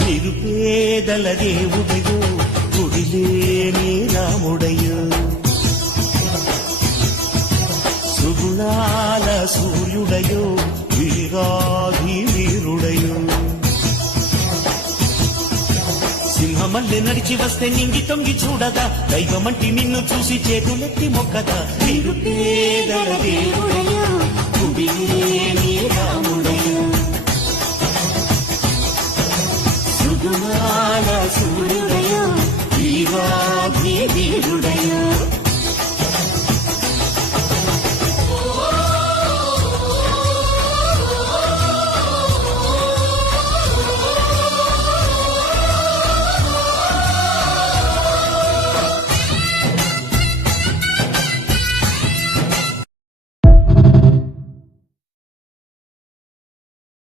నిరుపేదల దేవుడయో గుడిలేని రాముడయో సుగుణాల సూర్యుడయో వీరాధి వీరుడయో సింహమల్లె నడిచి వస్తే నింగి తొంగి చూడదా దైవమంటి నిన్ను చూసి చేతులెత్తి మొక్కదా నిరుపేదల దేవుడయో గుడిలే